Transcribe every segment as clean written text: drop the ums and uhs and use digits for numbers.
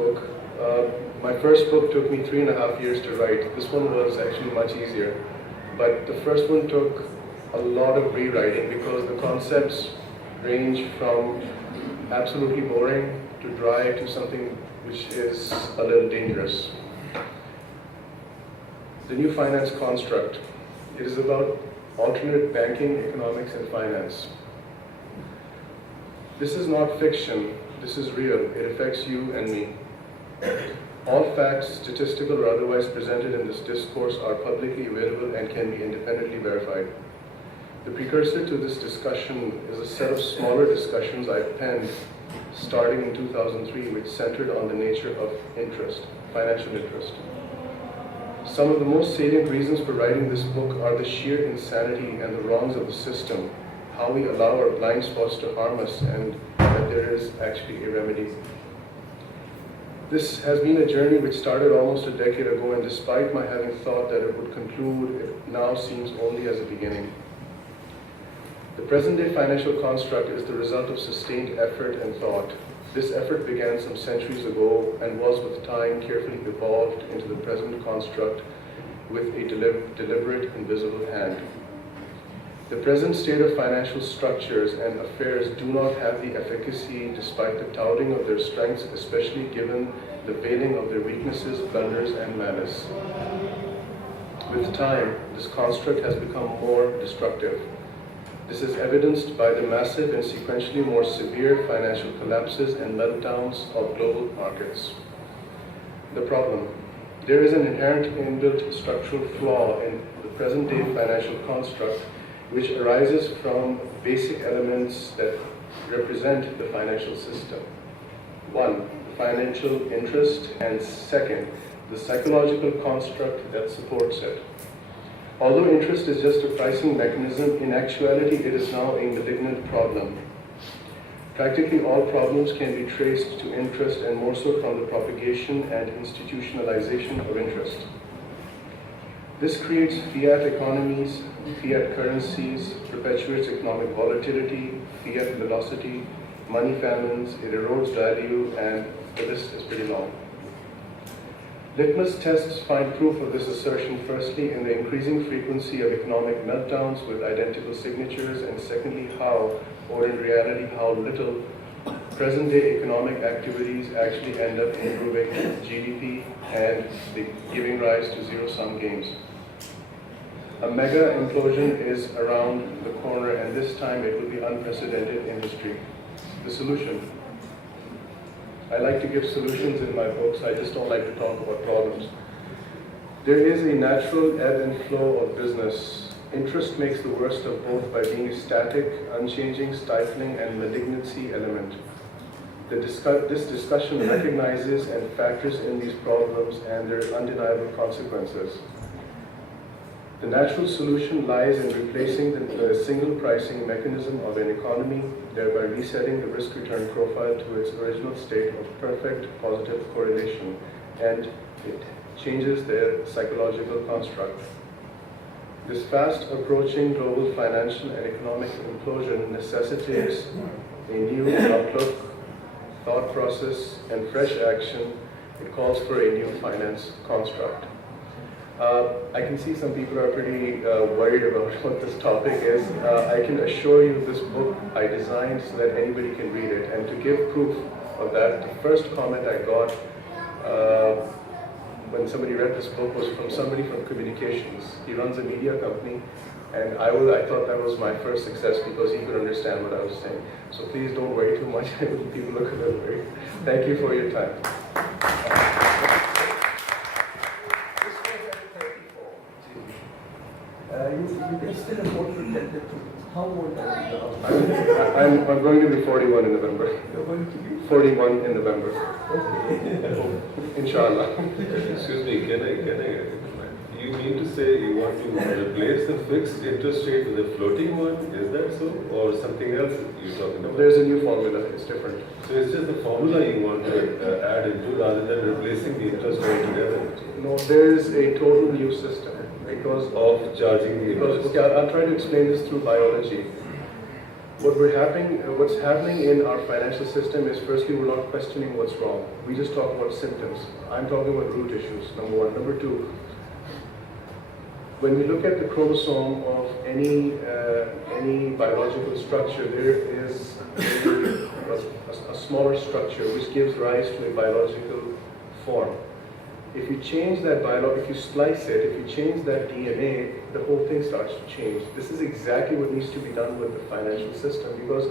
book. My first book took me 3.5 years to write. This one was actually much easier. But the first one took a lot of rewriting because the concepts range from absolutely boring to dry to something which is a little dangerous. The new finance construct. It is about alternate banking, economics, and finance. This is not fiction. This is real. It affects you and me. All facts, statistical or otherwise, presented in this discourse are publicly available and can be independently verified. The precursor to this discussion is a set of smaller discussions I penned starting in 2003, which centered on the nature of interest, financial interest. Some of the most salient reasons for writing this book are the sheer insanity and the wrongs of the system, how we allow our blind spots to harm us, and that there is actually a remedy. This has been a journey which started almost a decade ago, and despite my having thought that it would conclude, it now seems only as a beginning. The present-day financial construct is the result of sustained effort and thought. This effort began some centuries ago and was with time carefully evolved into the present construct with a deliberate invisible hand. The present state of financial structures and affairs do not have the efficacy despite the touting of their strengths, especially given the veiling of their weaknesses, blunders, and malice. With time, this construct has become more destructive. This is evidenced by the massive and sequentially more severe financial collapses and meltdowns of global markets. The problem: there is an inherent inbuilt structural flaw in the present-day financial construct which arises from basic elements that represent the financial system. One, the financial interest, and second, the psychological construct that supports it. Although interest is just a pricing mechanism, in actuality it is now a malignant problem. Practically all problems can be traced to interest, and more so from the propagation and institutionalization of interest. This creates fiat economies, fiat currencies, perpetuates economic volatility, fiat velocity, money famines, it erodes value, and the list is pretty long. Litmus tests find proof of this assertion firstly in the increasing frequency of economic meltdowns with identical signatures, and secondly how, or in reality how little, present-day economic activities actually end up improving GDP and giving rise to zero-sum games. A mega implosion is around the corner, and this time it will be unprecedented in history. The solution. I like to give solutions in my books, I just don't like to talk about problems. There is a natural ebb and flow of business. Interest makes the worst of both by being a static, unchanging, stifling, and malignancy element. This discussion recognizes and factors in these problems and their undeniable consequences. The natural solution lies in replacing the single pricing mechanism of an economy, thereby resetting the risk-return profile to its original state of perfect positive correlation, and it changes their psychological construct. This fast approaching global financial and economic implosion necessitates a new outlook, thought process, and fresh action. It calls for a new finance construct. I can see some people are pretty worried about what this topic is. I can assure you this book I designed so that anybody can read it. And to give proof of that, the first comment I got when somebody read this book was from somebody from communications. He runs a media company, and I thought that was my first success because he could understand what I was saying. So please don't worry too much. People look a little worried. Thank you for your time. You can still afford to tell the truth. How old are you now? I'm going to be 41 in November. You're going to be? 41 in November. Okay. Inshallah. Excuse me, can I? You mean to say you want to replace the fixed interest rate with a floating one? Is that so? Or something else you're talking about? There's a new formula, it's different. So it's just the formula you want to add into rather than replacing the interest altogether? No, there is a total new system. Because of charging the interest. Okay, I'll try to explain this through biology. What's happening in our financial system is, firstly, we're not questioning what's wrong. We just talk about symptoms. I'm talking about root issues, number one. Number two, when we look at the chromosome of any biological structure, there is a smaller structure which gives rise to a biological form. If you change that if you splice it, if you change that DNA, the whole thing starts to change. This is exactly what needs to be done with the financial system, because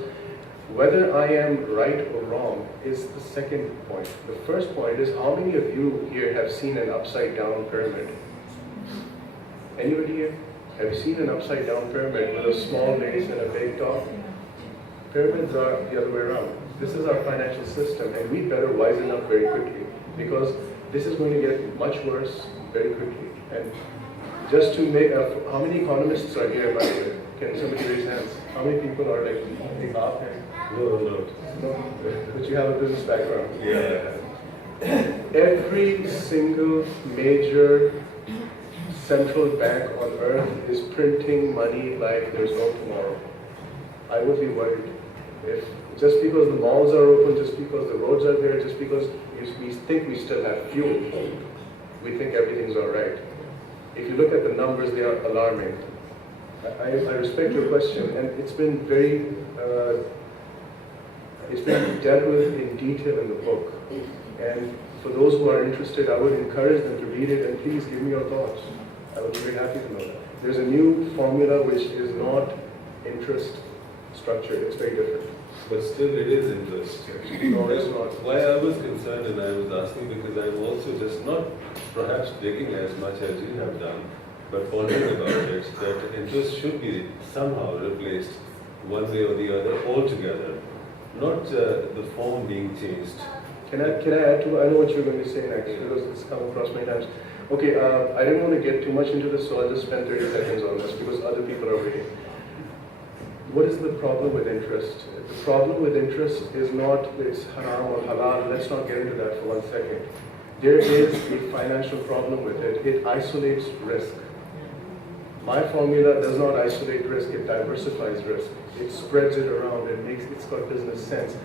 whether I am right or wrong is the second point. The first point is, how many of you here have seen an upside down pyramid? Anybody here? Have you seen an upside down pyramid with a small base and a big top? Pyramids are the other way around. This is our financial system, and we better wisen up very quickly, because this is going to get much worse very quickly. And just to make how many economists are here, by the way? Can somebody raise hands? How many people are like half here? No. No, but you have a business background. Yeah. Every single major central bank on earth is printing money like there's no tomorrow. I would be worried if just because the malls are open, just because the roads are there, just because we think we still have fuel, we think everything's all right. If you look at the numbers, they are alarming. I respect your question, and it's been dealt with in detail in the book. And for those who are interested, I would encourage them to read it, and please give me your thoughts. I would be very happy to know that. There's a new formula which is not interest structured, it's very different. But still it is interest. No, it's not. Why I was concerned, and I was asking because I'm also just not perhaps taking as much as you have done, but pondering about it, that interest should be somehow replaced one way or the other altogether, not the form being changed. Can I add to, I know what you're going to say next, because it's come across many times. Okay, I didn't want to get too much into this, so I'll just spend 30 seconds on this, because other people are waiting. What is the problem with interest? The problem with interest is not it's haram or halal. Let's not get into that for 1 second. There is a financial problem with it. It isolates risk. My formula does not isolate risk, it diversifies risk. It spreads it around, it's got business sense.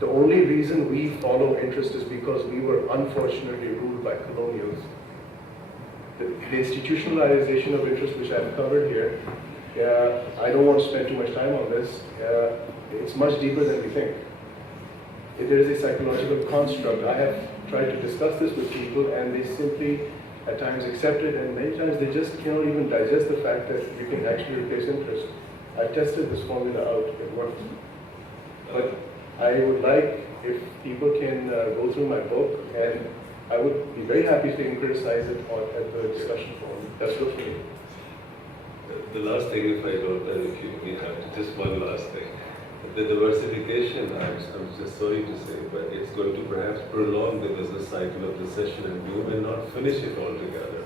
The only reason we follow interest is because we were unfortunately ruled by colonials. The institutionalization of interest, which I've covered here, I don't want to spend too much time on this. It's much deeper than we think. There is a psychological construct. I have tried to discuss this with people, and they simply at times accept it, and many times they just cannot even digest the fact that you can actually replace interest. I tested this formula out, it worked. But I would like if people can go through my book, and I would be very happy if they can criticize it at the discussion forum. That's good for me. The last thing, if I don't, if you have just one last thing. The diversification, I'm just sorry to say, but it's going to perhaps prolong the business cycle of recession, and we will not finish it altogether.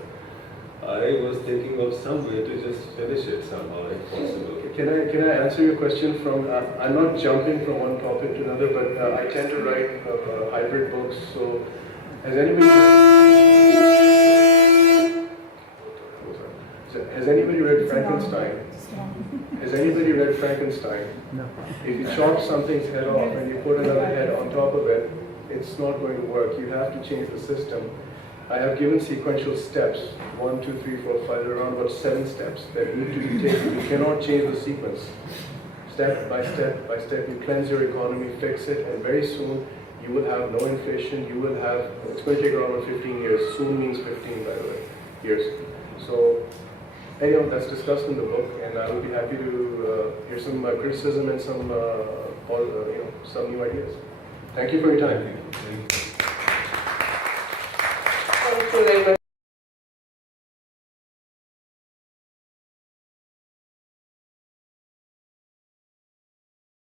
I was thinking of some way to just finish it somehow, if possible. Can I answer your question from, I'm not jumping from one topic to another, but I tend to write hybrid books, so has anybody read Frankenstein? Has anybody read Frankenstein? No. If you chop something's head off and you put another head on top of it, it's not going to work. You have to change the system. I have given sequential steps, 1, 2, 3, 4, 5, around about 7 steps that need to be taken. You cannot change the sequence. Step by step by step, you cleanse your economy, fix it, and very soon you will have no inflation. You will have, it's going to take around 15 years. Soon means 15, by the way, years. So, anyhow, that's discussed in the book, and I will be happy to hear some criticism and some, some new ideas. Thank you for your time. Thank you. Thank you very much.